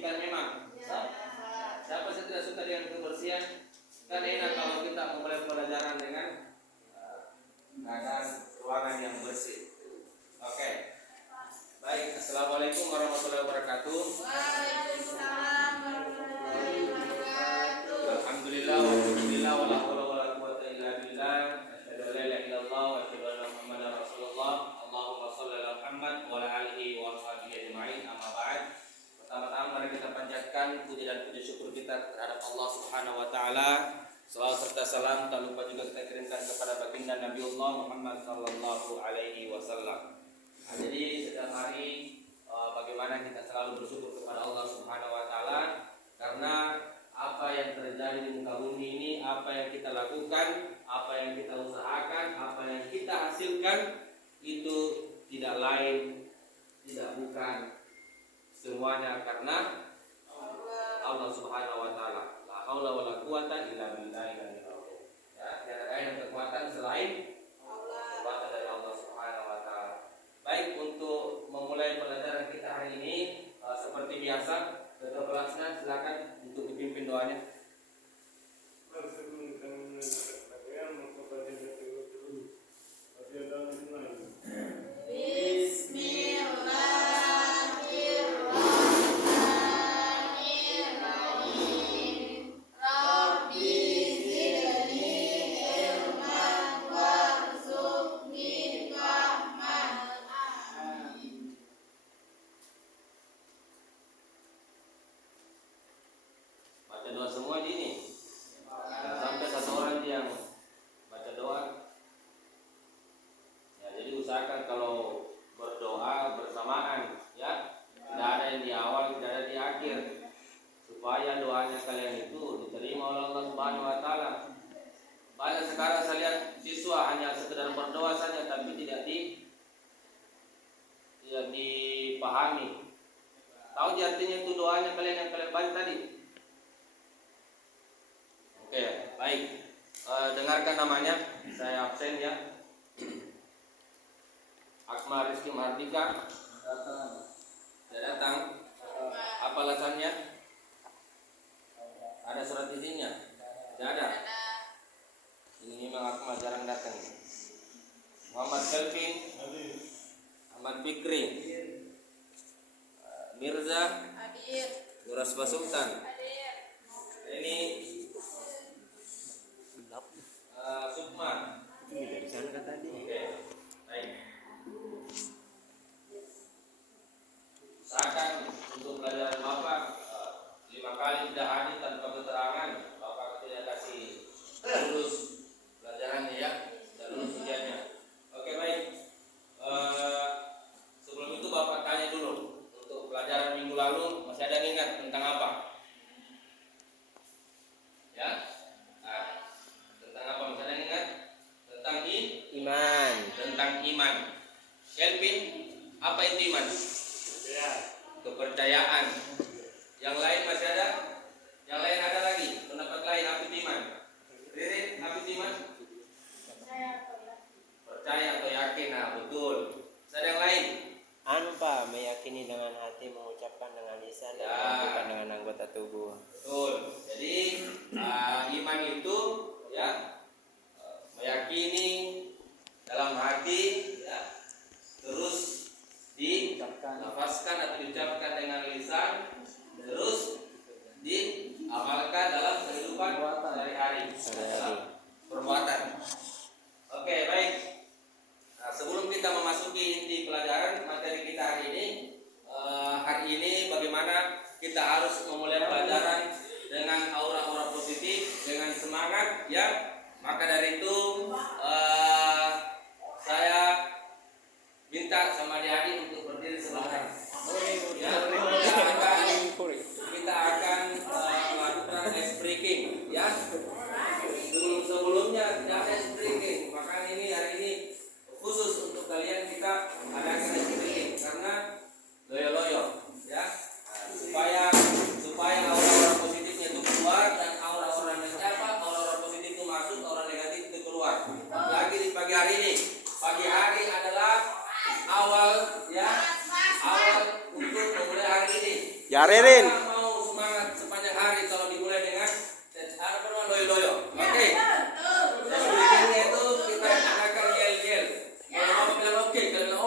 kebersihan memang? Siapa sih tidak suka dengan kebersihan? Kan enak kalau kita memulai pelajaran dengan keadaan ruangan yang bersih. Oke. Baik, assalamualaikum warahmatullahi wabarakatuh. Waalaikumsalam warahmatullahi wabarakatuh. Alhamdulillah, walhamdulillah, wala haula wala quwwata illa billah. Asyhadu an la ilaha illallah wa asyhadu anna Muhammadar Rasulullah. Allahumma shalli ala Muhammad wa ala alihi wa sahbihi ajma'in. Amma ba'd. Pertama-tama mari kita panjatkan puji dan puji syukur kita terhadap Allah Subhanahu wa taala. Salawat serta salam tak lupa juga kita kirimkan kepada baginda Nabiullah Muhammad sallallahu alaihi wasallam. Jadi setiap hari bagaimana kita selalu bersyukur kepada Allah Subhanahu wa taala karena apa yang terjadi di muka bumi ini, apa yang kita lakukan, apa yang kita usahakan, apa yang kita hasilkan itu tidak lain, tidak bukan, semuanya karena Allah Subhanahu wa taala. La haula wala quwata illa billahi al-aliyyil azim. Ya, tidak ada kekuatan selain kekuatan dari Allah Subhanahu wa taala. Baik, untuk memulai pelajaran kita hari ini seperti biasa, Ketua kelasnya silakan untuk dipimpin doanya. Supaya doanya kalian itu diterima oleh Allah Subhanahu wa taala. Banyak sekarang saya lihat siswa hanya sekedar berdoa saja tapi tidak dipahami. Tahu artinya itu doanya kalian yang kalian baca tadi? Oke, baik. Dengarkan namanya. Saya absen ya. Akmal Rizky Mardika datang. Apa alasannya? Ada surat izinnya? Tidak ada. Ini memang aku jarang datang. Muhammad Kelvin, Ahmad Fikri, Mirza, Duras Basultan. Ini Sukma. Ini dari sana tadi. Oke, baik. Usahakan untuk pelajaran Bapak 5 kali tidak hadir tanpa keterangan, Bapak tidak kasih lulus pelajarannya ya, dan lulus ujiannya. Oke, baik. Sebelum itu Bapak tanya dulu untuk pelajaran minggu lalu masih ada yang ingat tentang apa? Ya, tentang apa masih ada yang ingat? Tentang iman. Tentang iman. Kelvin, apa itu iman? Kepercayaan. Yang lain masih ada? Yang lain ada lagi? Pendapat lain apa itu iman? Ririn, apa itu iman? Percaya atau yakin? Nah, betul. Ada yang lain? Pak, meyakini dengan hati, mengucapkan dengan lisan, dan melakukan dengan anggota tubuh. Betul. Jadi iman itu ya meyakini dalam hati, ya, terus dilafazkan atau diucapkan dengan lisan, terus diamalkan dalam kehidupan sehari-hari dalam perbuatan. Oke, baik. Nah, sebelum kita memasuki inti pelajaran materi kita hari ini bagaimana kita harus memulai pelajaran dengan aura-aura positif, dengan semangat, ya. Maka dari itu saya minta sama adik-adik untuk berdiri sebentar. Ya, kita akan melakukan ice breaking, ya. Sebelumnya tidak ada ice breaking, maka hari ini khusus untuk kalian kita adakan ice breaking karena loyo-loyo, ya. Supaya aura-aura positifnya itu keluar dan aura-aura positif itu masuk, aura negatif itu keluar. Lagi di pagi hari ini. Pagi hari adalah awal untuk memulai hari ini. Ya, Ririn.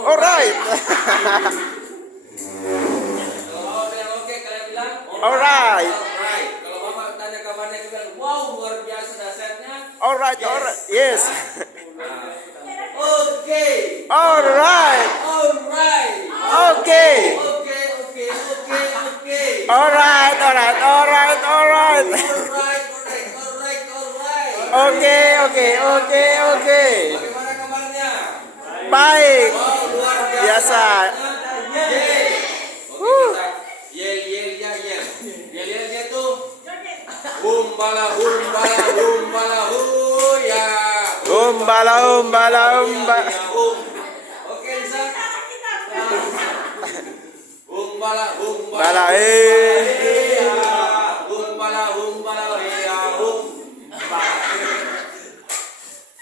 Alright. Kalau Bapak bilang oke, kalian bilang Alright. alright. Kalau Bapak tanya kabarnya, kalian bilang wow, luar biasa dahsyatnya. Alright, alright. Yes. Oke. Alright. Alright. Okay. Oke. Alright, alright, alright, alright. Alright. Okay. Bagaimana kabarnya? Baik. Wow, luar Biasa. Yeay. Oke, kita yel-yelnya tuh humbala huya. Umbala. Oke, Lisa. Humbala Bala iya. Humbala iya.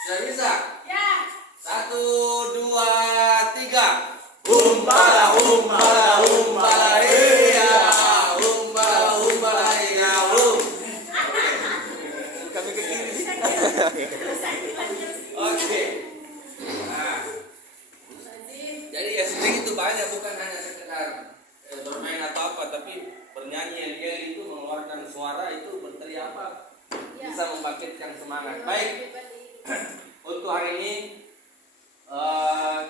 Sudah bisa? Ya. 1, 2, 3. Humbala iya. Humbala iya. Kami ke kiri. Oke. Nah, jadi ya sering itu banyak, bukan hanya sekedar bermain atau apa, tapi bernyanyi yel itu mengeluarkan suara itu berteriak apa bisa membangkitkan semangat. Baik, untuk hari ini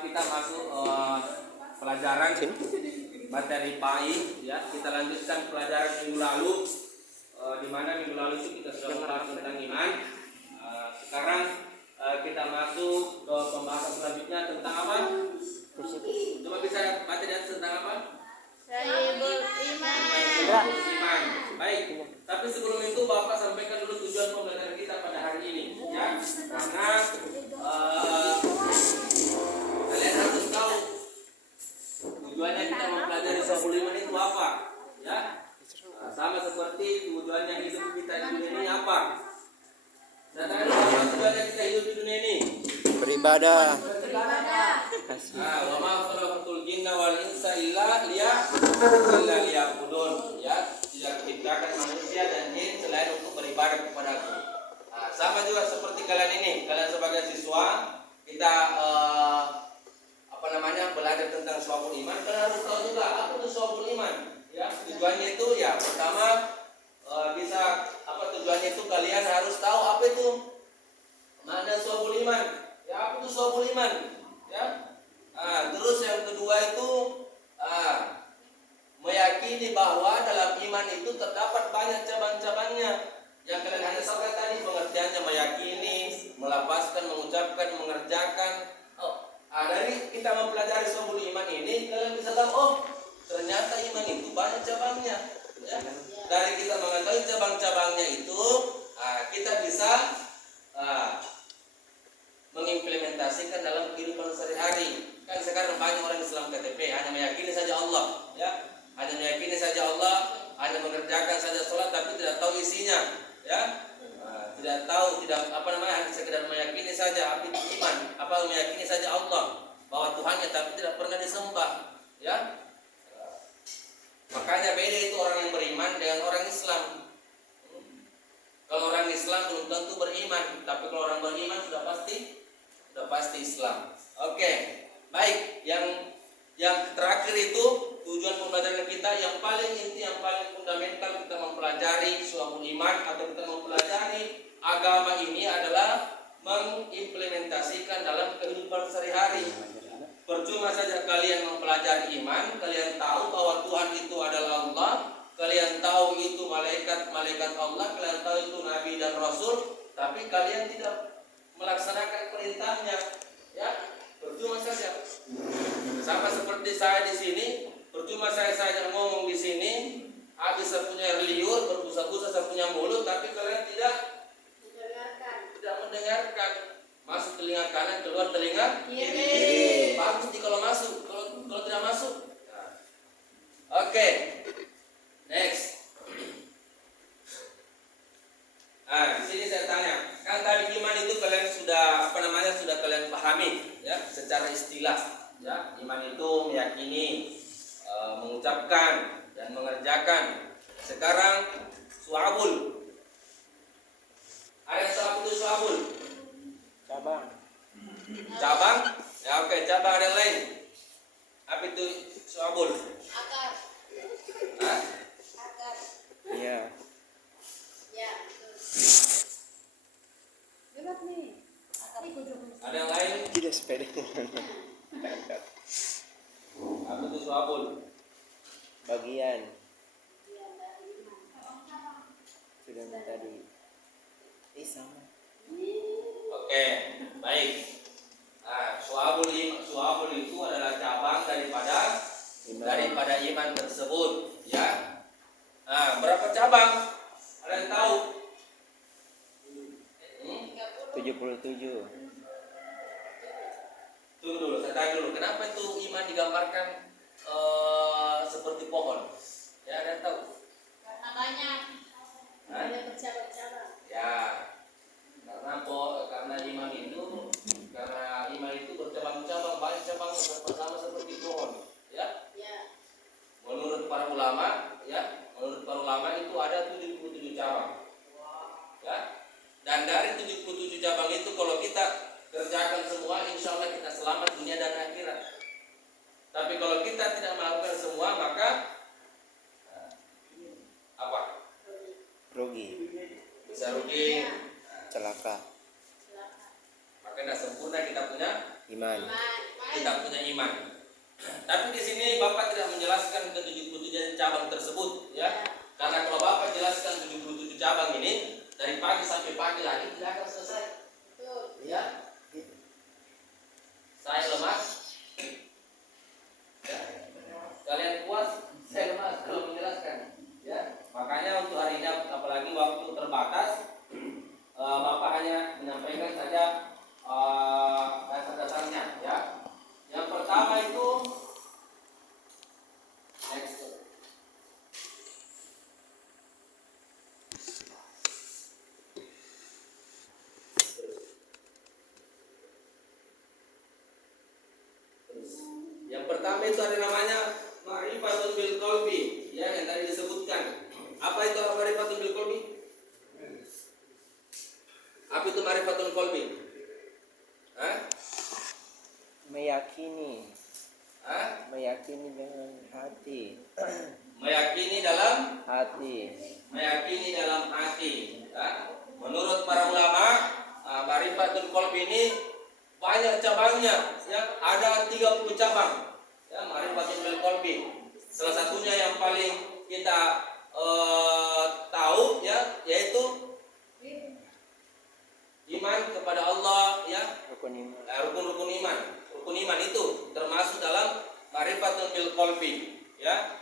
kita masuk pelajaran materi PAI ya. Kita lanjutkan pelajaran minggu lalu, di mana minggu lalu itu kita sudah membahas tentang iman. Sekarang kita masuk ke pembahasan selanjutnya tentang apa? Coba bisa baca di atas tentang apa? Sahibul iman. Iman. Baik. Tapi sebelum itu Bapak sampaikan dulu tujuan pembelajaran kita pada hari ini, ya. Karena kalian harus tahu tujuannya kita mempelajari soal iman itu apa, ya. Sama seperti tujuannya hidup kita di dunia ini apa. Dan apa tujuannya kita hidup di dunia ini? Beribadah. Wa ma khalaqatul jinna wal insa illa liya'budun, ya. Tidak diciptakan manusia dan jin selain untuk beribadah kepadaku. Nah, sama juga seperti kalian ini, kalian sebagai siswa, kita belajar tentang syu'abul iman, kalian harus tahu juga apa itu syu'abul iman, ya. Tujuannya itu ya pertama tujuannya itu kalian harus tahu apa itu makna syu'abul iman. Ya, apa itu syu'abul iman? Ya. Terus yang kedua itu meyakini bahwa dalam iman itu terdapat banyak cabang-cabangnya. Yang kalian hanya sampaikan tadi pengertiannya meyakini, melapaskan, mengucapkan, mengerjakan. Dari kita mempelajari syu'abul iman ini kalian bisa tahu ternyata iman itu banyak cabangnya. Ya. Dari kita mengetahui cabang-cabangnya itu kita bisa mengimplementasikan dalam kehidupan sehari-hari. Kan sekarang banyak orang Islam KTP hanya meyakini saja Allah, ya, hanya meyakini saja Allah, hanya mengerjakan saja sholat tapi tidak tahu isinya, ya, hanya sekedar meyakini saja apa itu iman, meyakini saja Allah bahwa Tuhannya tapi tidak pernah disembah, ya. Makanya beda itu orang yang beriman dengan orang Islam. Kalau orang Islam belum tentu beriman, tapi kalau orang beriman sudah pasti Islam. Oke, baik. Yang terakhir itu tujuan pembelajaran kita yang paling inti, yang paling fundamental kita mempelajari syu'abul iman atau kita mempelajari agama ini adalah mengimplementasikan dalam kehidupan sehari-hari. Percuma saja kalian mempelajari iman, kalian tahu bahwa Tuhan itu adalah Allah, kalian tahu itu malaikat Allah, kalian tahu itu nabi dan rasul, tapi kalian tidak melaksanakan perintahnya, ya, percuma saja. Sama seperti saya di sini, percuma saya ngomong di sini, habis saya punya liur, berbusa-busa saya punya mulut, tapi kalian tidak mendengarkan. Masuk telinga kanan, keluar telinga kiri. Bagus kalau masuk, kalau tidak masuk. Oke. Next. Di sini saya tanya, kan tadi iman itu kalian sudah kalian pahami, ya, secara istilah, ya. Iman itu meyakini, mengucapkan dan mengerjakan. Sekarang syu'abul. Ada yang itu syu'abul? Cabang. Cabang? Ya, oke, cabang ada yang lain. Apa itu syu'abul? Akar. Hah? Akar. Iya. Ya. Berat nih. Akar kudu. Ada yang lain? Tidak sepeda. Apa itu syu'abul? Bagian. Sudah tadi. Sama. Oke, baik. Nah, syu'abul itu adalah cabang daripada iman tersebut, ya. Nah, berapa cabang? Ada yang tahu? 77. Tunggu dulu, saya tanya dulu. Kenapa itu iman digambarkan seperti pohon? Ya, ada yang tahu? Karena banyak. Hah? Ada bercabang-cabang. Ya, karena iman itu bercabang-cabang, banyak cabang sama seperti pohon, ya. Ya. Menurut para ulama itu ada 77 cabang. Ya. Dan dari 77 cabang itu kalau kita kerjakan semua, insya Allah kita selamat dunia dan akhirat. Tapi kalau kita tidak melakukan semua, maka apa? Rugi. Bisa rugi. Celaka. Maka tidak sempurna kita punya Iman. iman. Tapi di sini Bapak tidak menjelaskan ke 77 cabang tersebut, ya. Karena kalau Bapak jelaskan 77 cabang ini dari pagi sampai pagi lagi tidak akan selesai. Betul. Ya. Saya lemas. Ya. Kalian puas, saya lemas kalau menjelaskan. Ya. Makanya untuk hari ini apalagi waktu terbatas, Bapak hanya menyampaikan saja dasar-dasarnya, ya. Yang pertama itu next. Yang pertama itu ada namanya ma'rifatun bil qalbi, ya, yang tadi disebutkan. Apa itu ma'rifatun bil qalbi? Apa itu ma'rifatun qalbi? Hah? Meyakini. Hah? Meyakini dengan hati. Meyakini dalam hati, ya. Menurut para ulama, ma'rifatul qalbi ini banyak cabangnya, ya. Ada 30 cabang, ya, ma'rifatul qalbi. Salah satunya yang paling kita tahu, ya, yaitu iman kepada Allah, ya. Rukun iman. Rukun-rukun iman. Rukun iman itu termasuk dalam ma'rifatul bil qalbi, ya.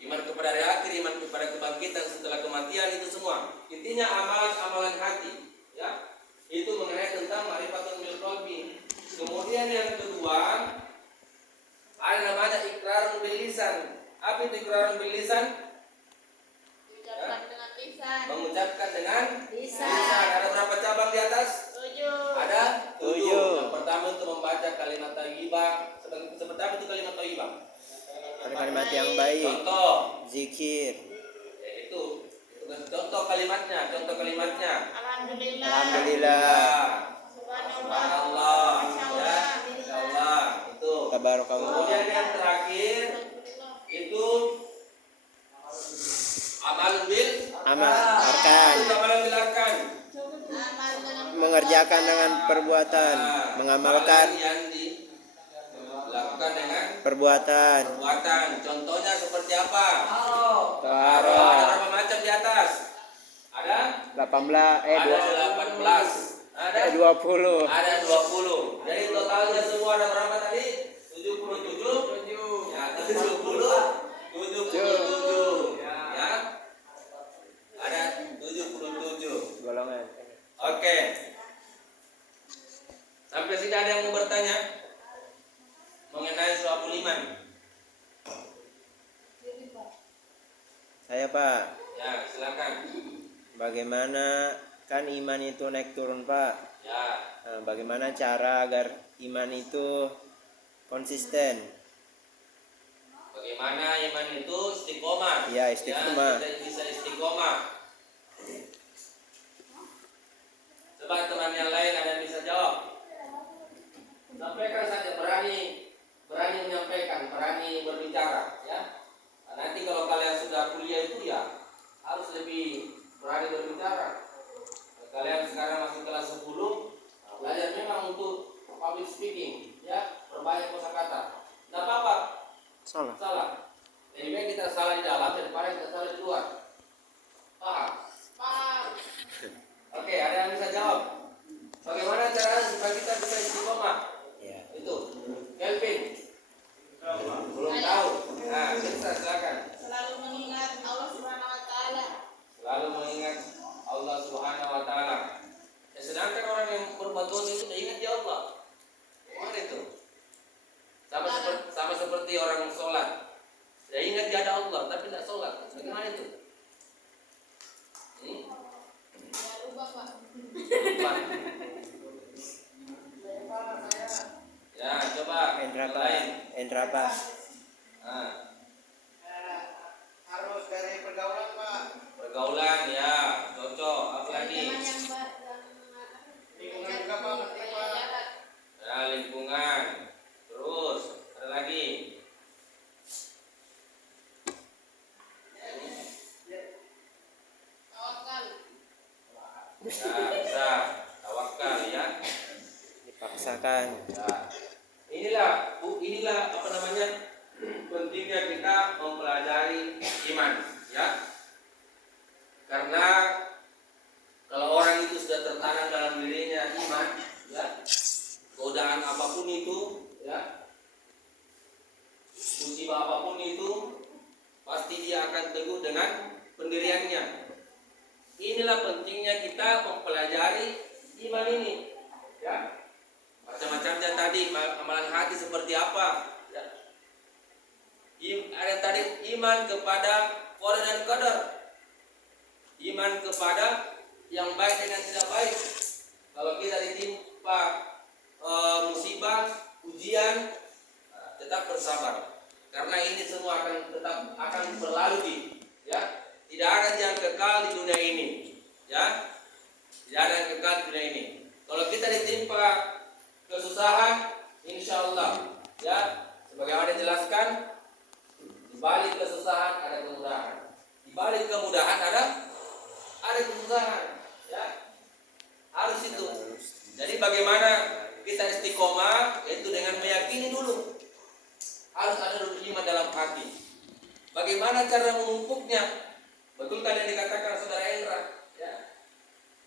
Iman kepada hari akhir, iman kepada kebangkitan setelah kematian, itu semua intinya amalan-amalan hati, ya. Itu mengenai tentang ma'rifatul bil qalbi. Kemudian yang kedua ada namanya iqrarun bil lisan. Apa itu iqrarun bil lisan? Ucapkan dengan lisan. Mengucapkan dengan Lisan. Ada berapa cabang di atas? 7. Ada 7. 7. Yang pertama itu membaca kalimat thayyibah. Seperti apa itu kalimat thayyibah? Kalimat yang baik. Contoh. Zikir. Ya, itu contoh kalimatnya. Alhamdulillah. Alhamdulillah. Subhanallah. Ya, insyaallah. Itu. Tabarakallah. Kemudian yang terakhir itu amal bil arkan. Amal bil arkan. Mengerjakan dengan perbuatan, mengamalkan yang dilakukan dengan perbuatan. Contohnya seperti apa? Taharah. Ada berapa macam di atas? Ada 18 ada 18. Ada 20. Ada 20. Jadi totalnya semua ada berapa tadi? 77. Ya, 77. Ya. Ada 77. Golongan. Oke. Sampai sini ada yang mau bertanya mengenai syu'abul iman? Saya, Pak. Ya, silakan. Bagaimana kan iman itu naik turun, Pak? Ya. Nah, bagaimana cara agar iman itu konsisten? Bagaimana iman itu istiqomah? Ya, istiqomah. Ya, bisa istiqomah. Coba teman yang lain ada yang bisa jawab. Sampaikan saja, berani berani menyampaikan, berani berbicara, ya. Nah, nanti kalau kalian sudah kuliah itu ya harus lebih berani berbicara. Kalian sekarang masih kelas 10, nah, belajar memang untuk public speaking, ya, perbanyak kosakata. Tidak apa-apa, salah. Lebih baik kita salah di dalam daripada kita salah di luar. Paham? Paham. Oke, ada yang bisa jawab? Bagaimana caranya supaya kita bisa istiqomah? Ya. Itu, Kelvin. Belum tahu. Nah, bisa silakan. Selalu mengingat Allah Subhanahu wa taala. Selalu mengingat Allah Subhanahu wa taala. Ya, sedangkan orang yang berbuat dosa itu tidak ingat ya Allah. Mana itu? Sama seperti orang sholat. Ya ingat dia ada Allah tapi tidak sholat. Bagaimana itu? Ya lupa, Pak. Lupa. Ya, coba Endra yang Pak. lain. Endra Pak. Nah, harus dari pergaulan Pak. pergaulan ya, cocok. Apa lagi? Teman yang Lingkungan juga Pak, penting Pak. Ya, lingkungan. Terus ada lagi. tawakal. Ya, bisa tawakal ya. Dipaksakan. Ya. Inilah apa namanya? Pentingnya kita mempelajari iman, ya. Karena kalau orang itu sudah tertanam dalam dirinya iman, ya, godaan apapun itu, ya, musibah apapun itu, pasti dia akan teguh dengan pendiriannya. Inilah pentingnya kita mempelajari iman ini, ya. Macam-macamnya tadi, amalan hati seperti apa, ya. Ada tadi iman kepada qada dan qadar, iman kepada yang baik dengan tidak baik. Kalau kita ditimpa musibah, ujian, tetap bersabar, karena ini semua akan berlalu, ya. Tidak ada yang kekal di dunia ini, ya. Tidak ada yang kekal di dunia ini. Kalau kita ditimpa kesusahan, insya Allah, ya, sebagaimana dijelaskan, di balik kesusahan ada kemudahan, di balik kemudahan ada kesusahan, ya. Harus itu. Jadi bagaimana kita istiqomah, yaitu dengan meyakini dulu, harus ada dulu iman dalam hati. Bagaimana cara memupuknya? Betul tadi yang dikatakan saudara Endra, ya.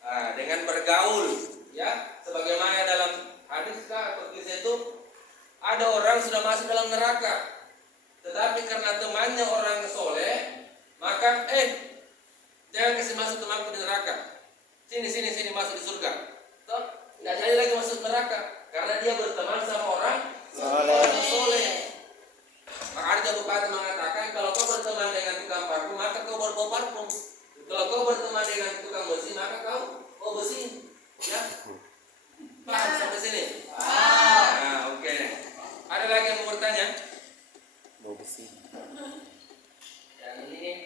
Nah, dengan bergaul, ya, sebagaimana dalam hadis atau kisah itu, ada orang sudah masuk dalam neraka, tetapi karena temannya orang soleh, maka jangan kasih masuk temanku di neraka, sini masuk di surga. Toh nggak jadi lagi masuk neraka karena dia berteman sama orang soleh. Maka ada pepatah mengatakan, kalau kau berteman dengan tukang parfum, maka kau berbau parfum. Kalau kau berteman dengan tukang besi, maka kau bau besi. Ya, paham sampai sini? Nah, oke. Ada lagi yang mau bertanya? Bau besi. Yang ini nih.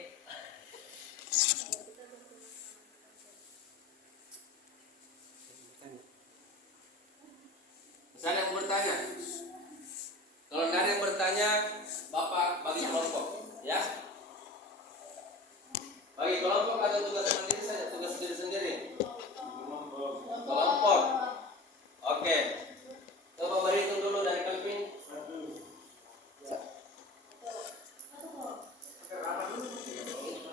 Misalnya yang mau bertanya? Kalau nggak ada yang bertanya, Bapak bagi kelompok, ya. Bagi kelompok atau tugas mandiri saja, tugas sendiri. Kelompok. Oke. Coba berhitung dulu dari Kelvin.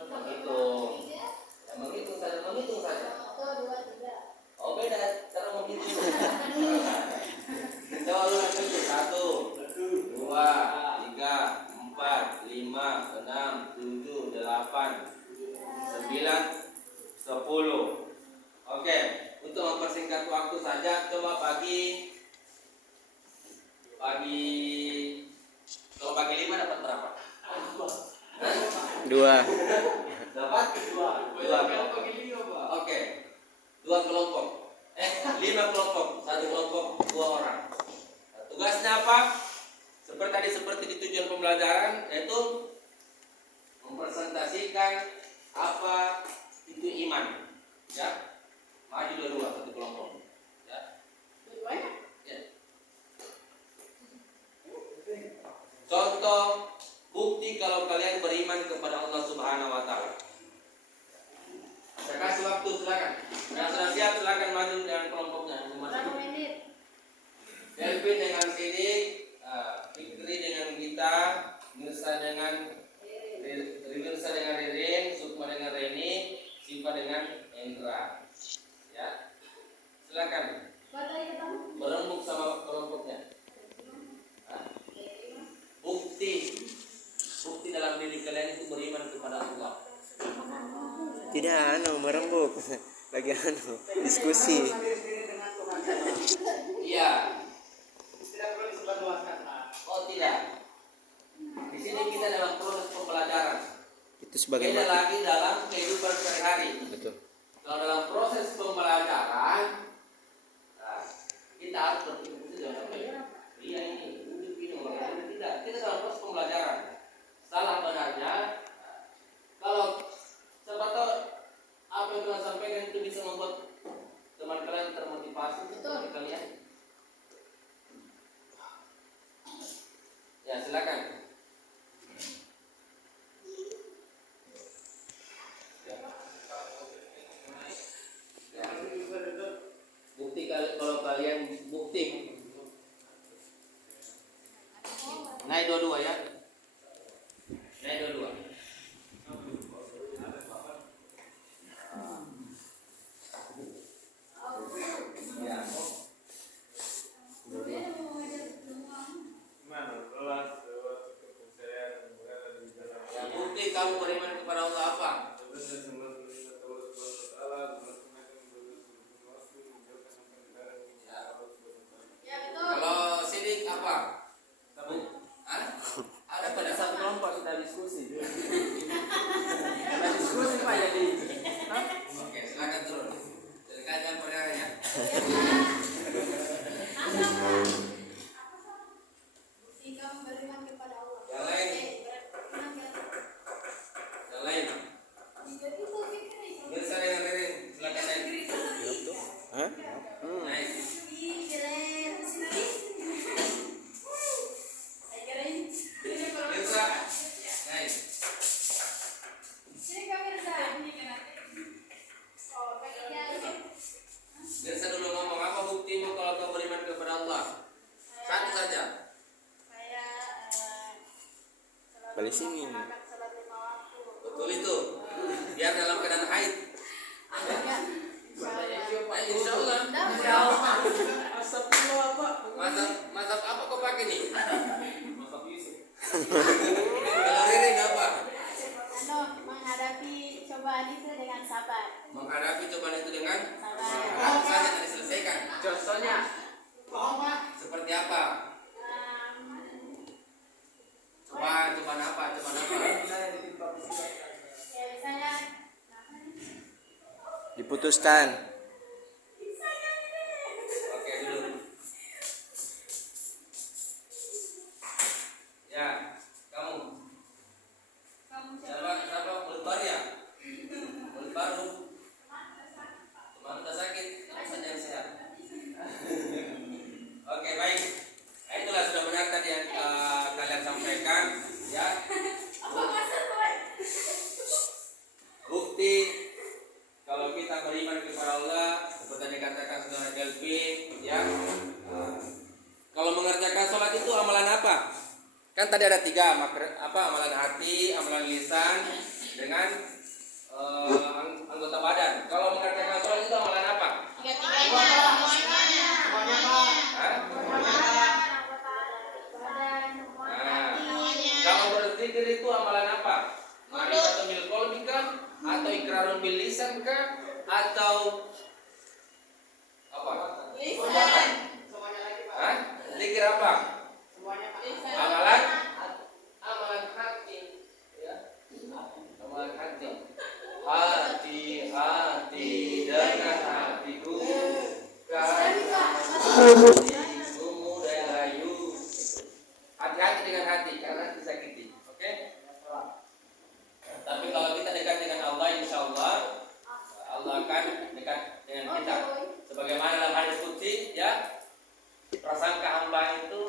Menghitung. Ya, menghitung saja. Oh, beda cara menghitung. Coba lu hitung 1, 2, 3, 4, 5, 6, 7, 8, 9, 10. Oke, untuk mempersingkat waktu saja, coba pagi kalau pagi 5 dapat berapa? 2. Dapat 2 kelompok. Oke, 2 kelompok. 5 kelompok, 1 kelompok 2 orang. Nah, tugasnya apa? Seperti di tujuan pembelajaran, yaitu mempresentasikan apa itu iman, ya. Maju dua-dua, 1 kelompok, ya. Ya. Tidak merembuk. Lagi diskusi. Iya. Tidak perlu disebarluaskan, Pak. Oh tidak. Di sini kita dalam proses pembelajaran. Itu sebagai Beda materi. lagi dalam kehidupan sehari-hari. Betul. Kalau dalam proses pembelajaran, nah, kita harus berpikir itu jangan sampai iya ini tidak. Kita dalam proses pembelajaran. Salah benarnya, kalau siapa tahu apa yang Tuhan sampaikan itu bisa membuat teman kalian termotivasi seperti kalian. Ya silakan. Bukti kalau kalian bukti naik dua-dua ya, naik dua-dua. Ya. Ya, bukti kamu beriman kepada Allah apa? Ya betul. Kalau sidik apa? Hah? Ada pada satu kelompok kita diskusi. Kita diskusi Pak jadi. Oke, silakan turun. Dari kajian perkaranya. Bukti kamu beriman kepada Allah. Yang lain. Yang lain. Bisa dengan Ririn, silakan naik. Hah? Naik. Bisa. Naik. Bisa dulu ngomong apa buktimu kalau kau beriman kepada Allah? Satu saja. Balik sini. Betul itu. Biar dalam keadaan haid. Insya Allah. Masak apa kau pakai nih? Masak Yusuf. Kalau Ririn apa? Menghadapi cobaan itu dengan sabar. Menghadapi cobaan itu dengan Sabar. langsung saja tadi selesaikan. Contohnya, Seperti apa? Cobaan apa? Ya misalnya Diputuskan. Oke dulu. Ya, kamu. Siapa mulut baru ya? Mulut baru. Teman udah sakit, alasan yang sehat. Oke baik. Nah, itulah sudah benar tadi yang kalian sampaikan, ya. Bukti kalau kita beriman kepada Allah, seperti yang dikatakan saudara Delvin, ya. Kalau mengerjakan sholat itu amalan apa? Kan tadi ada 3, amalan hati, amalan lisan, dengan anggota badan. Kalau mengerjakan sholat itu amalan apa? tiga-tiganya semuanya. Hah? Nah, kalau berzikir itu amalan apa? Ma'rifatun bil qalbika atau ikrarun bil lisan kah atau apa? Lisan. Hah? Zikir apa? Lisan. Amalan hati, ya. Amalan hati. Hati dengan hatiku. Hatimu dan rayu. Hati-hati dengan hati karena disakiti. Oke? Tapi kalau kita dekat dengan Allah, insya Allah Allah akan dekat dengan kita. Sebagaimana dalam hadis qudsi, ya, prasangka hamba itu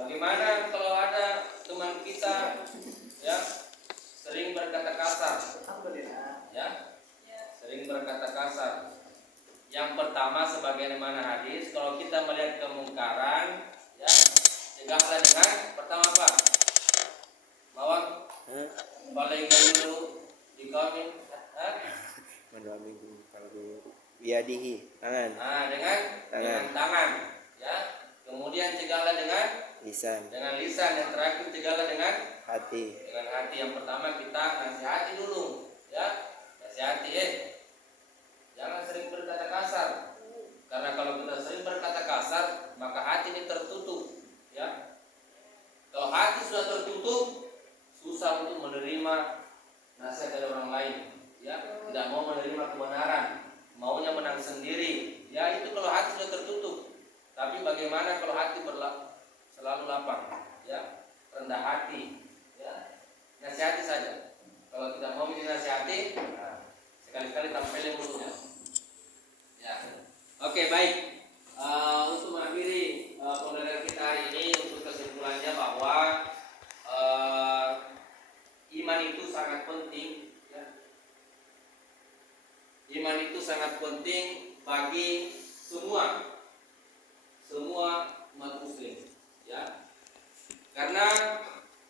Bagaimana kalau ada teman kita ya sering berkata kasar, ya, sering berkata kasar. Yang pertama sebagaimana hadis, kalau kita melihat kemungkaran, ya, cegahlah dengan pertama apa? Mawak, paling dulu di kami, Mendoa minggu kalau biadihi tangan, nah dengan tangan, ya. Kemudian cegahlah dengan lisan, lisan. Yang terakhir cegahlah dengan hati. hati. Yang pertama kita nasihati dulu, ya, nasihati, jangan sering berkata kasar. Karena kalau kita sering berkata kasar, maka hati ini tertutup, ya. Kalau hati sudah tertutup, susah untuk menerima nasihat dari orang lain, ya. Tidak mau menerima kebenaran, maunya menang sendiri, ya. Itu kalau hati sudah tertutup. Tapi bagaimana kalau hati selalu lapang, ya, rendah hati, ya, nasihati saja. Kalau tidak mau dinasihati, nah, sekali-kali tampilin mulutnya, ya. Oke, baik. Untuk mengakhiri pembelajaran kita hari ini, untuk kesimpulannya bahwa iman itu sangat penting, ya. Iman itu sangat penting bagi semua umat muslim, ya. Karena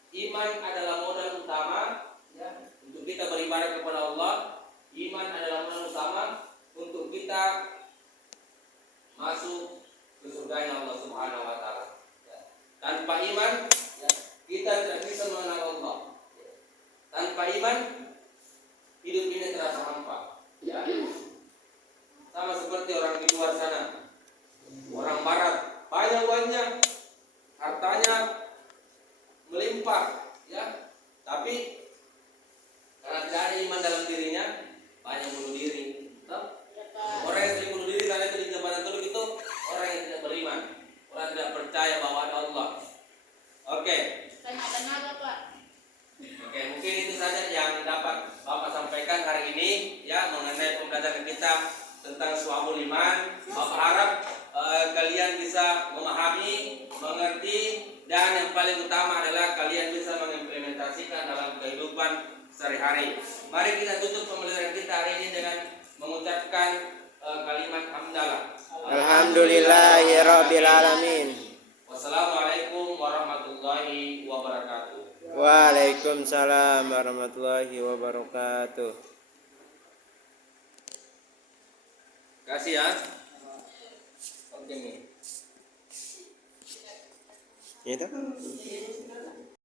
iman adalah modal utama, ya, untuk kita beribadah kepada Allah. Iman adalah modal utama untuk kita masuk ke surga Allah Subhanahu wa taala. Ya. Tanpa iman, ya, kita tidak bisa mengenal Allah. Ya. Tanpa iman, hidup ini terasa hampa, ya. Sama seperti orang di luar sana. Orang barat banyak uangnya, hartanya melimpah, ya. Tapi karena tidak ada iman dalam dirinya, banyak bunuh diri. Orang yang sering bunuh diri karena itu di jembatan Teluk itu orang yang tidak beriman, orang yang tidak percaya bahwa ada Allah. Oke, mungkin itu saja yang dapat Bapak sampaikan hari ini, ya, mengenai pembelajaran kita tentang Syu'abul Iman. Bapak harap kalian bisa memahami, mengerti, dan yang paling utama adalah kalian bisa mengimplementasikan dalam kehidupan sehari-hari. Mari kita tutup pembelajaran kita hari ini dengan mengucapkan kalimat hamdalah. Alhamdulillahirabbil alamin. Wassalamualaikum warahmatullahi wabarakatuh. Waalaikumsalam warahmatullahi wabarakatuh. Kasih ya. Oke nih. Itu